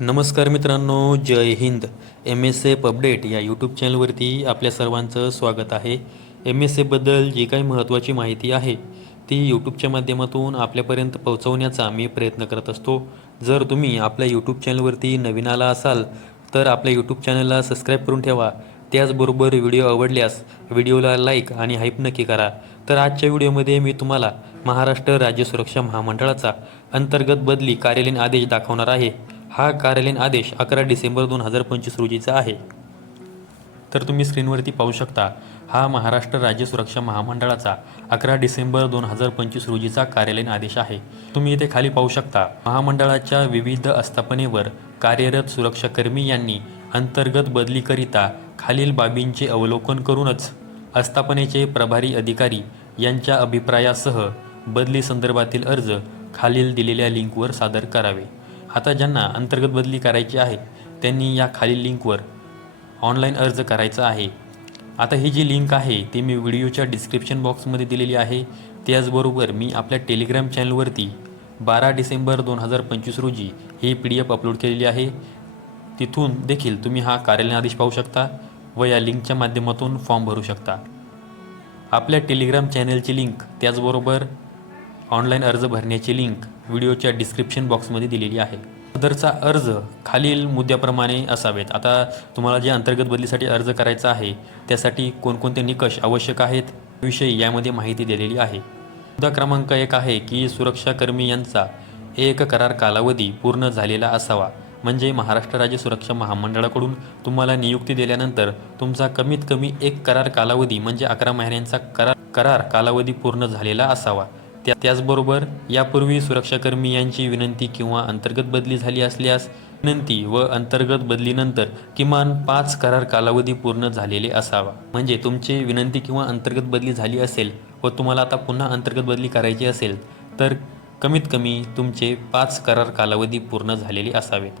नमस्कार मित्रांनो जय Hind. M S F update या यूट्यूब चॅनलवरती आपल्या सर्वांचं स्वागत आहे. एम एस एफबद्दल जी काही महत्त्वाची माहिती आहे ती यूट्यूबच्या माध्यमातून आपल्यापर्यंत पोहोचवण्याचा मी प्रयत्न करत असतो. जर तुम्ही आपल्या यूट्यूब चॅनलवरती नवीन आला असाल तर आपल्या यूट्यूब चॅनलला सबस्क्राईब करून ठेवा. त्याचबरोबर व्हिडिओ आवडल्यास व्हिडिओला लाईक आणि हाईप नक्की करा. तर आजच्या व्हिडिओमध्ये मी तुम्हाला महाराष्ट्र राज्य सुरक्षा महामंडळाचा अंतर्गत बदली कार्यालयीन आदेश दाखवणार आहे. हा कार्यालयीन आदेश अकरा डिसेंबर दोन हजार पंचवीस रोजीचा आहे. तर तुम्ही स्क्रीनवरती पाहू शकता हा महाराष्ट्र राज्य सुरक्षा महामंडळाचा अकरा डिसेंबर दोन हजार पंचवीस रोजीचा कार्यालयीन आदेश आहे. तुम्ही इथे खाली पाहू शकता महामंडळाच्या विविध आस्थापनेवर कार्यरत सुरक्षाकर्मी यांनी अंतर्गत बदलीकरिता खालील बाबींचे अवलोकन करूनच आस्थापनेचे प्रभारी अधिकारी यांच्या अभिप्रायासह बदली संदर्भातील अर्ज खालील दिलेल्या लिंकवर सादर करावे. आता ज्यांना अंतर्गत बदली करायची आहे त्यांनी या खालील लिंकवर ऑनलाईन अर्ज करायचा आहे. आता ही जी लिंक आहे ती मी व्हिडिओच्या डिस्क्रिप्शन बॉक्समध्ये दिलेली आहे. त्याचबरोबर मी आपल्या टेलिग्राम चॅनलवरती बारा डिसेंबर दोन हजार पंचवीस रोजी ही पी डी एफ अपलोड केलेली आहे. तिथून देखील तुम्ही हा कार्यालयीन आदेश पाहू शकता व या लिंकच्या माध्यमातून फॉर्म भरू शकता. आपल्या टेलिग्राम चॅनलची लिंक त्याचबरोबर ऑनलाईन अर्ज भरण्याची लिंक व्हिडिओच्या डिस्क्रिप्शन बॉक्समध्ये दिलेली आहे. सदरचा अर्ज खालील मुद्द्याप्रमाणे असावेत. आता तुम्हाला जे अंतर्गत बदलीसाठी अर्ज करायचा आहे त्यासाठी कोणकोणते निकष आवश्यक आहेत विषयी यामध्ये माहिती दिलेली आहे. मुद्दा क्रमांक एक आहे की सुरक्षाकर्मी यांचा एक करार कालावधी पूर्ण झालेला असावा. म्हणजे महाराष्ट्र राज्य सुरक्षा महामंडळाकडून तुम्हाला नियुक्ती दिल्यानंतर तुमचा कमीत कमी एक करार कालावधी म्हणजे अकरा महिन्यांचा करार करार कालावधी पूर्ण झालेला असावा. त्या त्याचबरोबर यापूर्वी सुरक्षाकर्मी यांची विनंती किंवा अंतर्गत बदली झाली असल्यास विनंती व अंतर्गत बदलीनंतर किमान पाच करार कालावधी पूर्ण झालेले असावा. म्हणजे तुमची विनंती किंवा अंतर्गत बदली झाली असेल व तुम्हाला आता पुन्हा अंतर्गत बदली करायची असेल तर कमीत कमी तुमचे पाच करार कालावधी पूर्ण झालेले असावेत.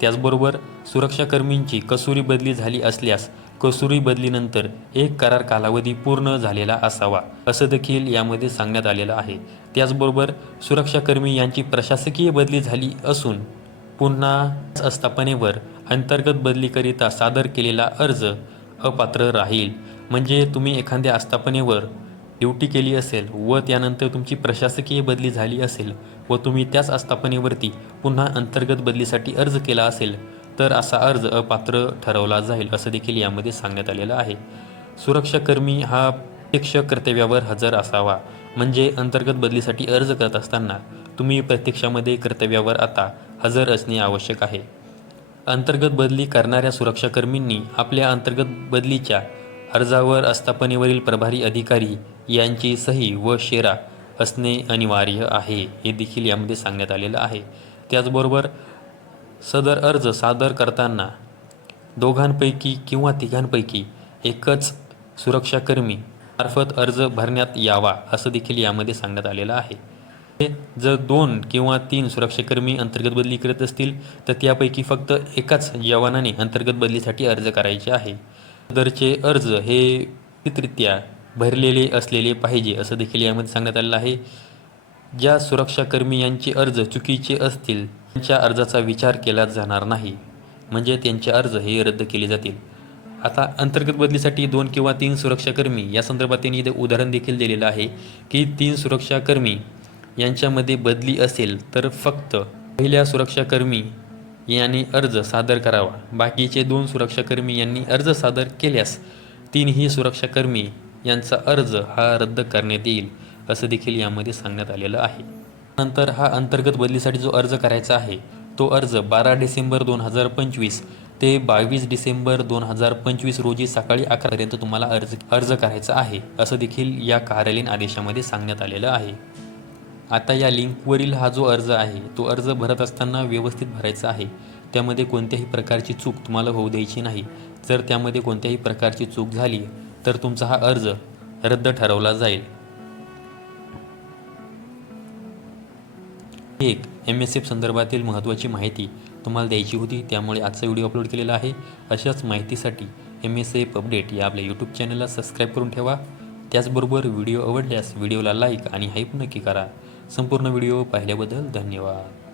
त्याचबरोबर सुरक्षाकर्मींची कसुरी बदली झाली असल्यास कसुरी बदलीनंतर एक करार कालावधी पूर्ण झालेला असावा असं देखील यामध्ये सांगण्यात आलेलं आहे. त्याचबरोबर सुरक्षाकर्मी यांची प्रशासकीय बदली झाली असून पुन्हा आस्थापनेवर अंतर्गत बदलीकरिता सादर केलेला अर्ज अपात्र राहील. म्हणजे तुम्ही एखाद्या आस्थापनेवर ड्युटी केली असेल व त्यानंतर तुमची प्रशासकीय बदली झाली असेल व तुम्ही त्याच आस्थापनेवरती पुन्हा अंतर्गत बदलीसाठी अर्ज केला असेल तर असा अर्ज अपात्र ठरवला जाईल असं देखील यामध्ये सांगण्यात आलेलं आहे. सुरक्षाकर्मी हा प्रत्यक्ष कर्तव्यावर हजर असावा म्हणजे अंतर्गत बदलीसाठी अर्ज करत असताना तुम्ही प्रत्यक्षामध्ये कर्तव्यावर आता हजर असणे आवश्यक आहे. अंतर्गत बदली करणाऱ्या सुरक्षाकर्मींनी आपल्या अंतर्गत बदलीच्या अर्जावर आस्थापनेवरील प्रभारी अधिकारी यांची सही व शेरा असणे अनिवार्य आहे हे देखील यामध्ये सांगण्यात आलेलं आहे. त्याचबरोबर सदर अर्ज सादर करताना दोघांपैकी किंवा तिघांपैकी एकच सुरक्षाकर्मी मार्फत अर्ज भरण्यात यावा असं देखील यामध्ये सांगण्यात आलेलं आहे. जर दोन किंवा तीन सुरक्षाकर्मी अंतर्गत बदली करत असतील तर त्यापैकी फक्त एकाच जवानाने अंतर्गत बदलीसाठी अर्ज करायचे आहे. सदरचे अर्ज हे रित्या भरलेले असलेले पाहिजे असं देखील यामध्ये सांगण्यात आलेलं आहे. ज्या सुरक्षाकर्मी यांचे अर्ज चुकीचे असतील त्यांच्या अर्जाचा विचार केला जाणार नाही. म्हणजे त्यांचे अर्ज हे रद्द केले जातील. आता अंतर्गत बदलीसाठी दोन किंवा तीन सुरक्षाकर्मी या संदर्भात त्यांनी इथे उदाहरण देखील दिलेलं आहे की तीन सुरक्षाकर्मी यांच्यामध्ये बदली असेल तर फक्त पहिल्या सुरक्षाकर्मी यांनी अर्ज सादर करावा. बाकीचे दोन सुरक्षाकर्मी यांनी अर्ज सादर केल्यास तीनही सुरक्षाकर्मी यांचा अर्ज हा रद्द करण्यात येईल असं देखील यामध्ये सांगण्यात आलेलं आहे. नंतर हा अंतर्गत बदलीसाठी जो अर्ज करायचा आहे तो अर्ज बारा डिसेंबर दोन हजार पंचवीस ते बावीस डिसेंबर दोन हजार पंचवीस रोजी सकाळी अकरापर्यंत तुम्हाला अर्ज अर्ज करायचा आहे असं देखील या कार्यालयीन आदेशामध्ये सांगण्यात आलेलं आहे. आता या लिंकवरील हा जो अर्ज आहे तो अर्ज भरत असताना व्यवस्थित भरायचा आहे. त्यामध्ये कोणत्याही प्रकारची चूक तुम्हाला होऊ द्यायची नाही. जर त्यामध्ये कोणत्याही प्रकारची चूक झाली तर तुमचा हा अर्ज रद्द ठरवला जाईल. एक एम एस एफ संदर्भातील महत्त्वाची माहिती तुम्हाला द्यायची होती त्यामुळे आजचा व्हिडिओ अपलोड केलेला आहे. अशाच माहितीसाठी एम एस एफ अपडेट या आपल्या यूट्यूब चॅनलला सबस्क्राईब करून ठेवा. त्याचबरोबर व्हिडिओ आवडल्यास व्हिडिओला लाईक आणि हाईप नक्की करा. संपूर्ण व्हिडिओ पाहिल्याबद्दल धन्यवाद.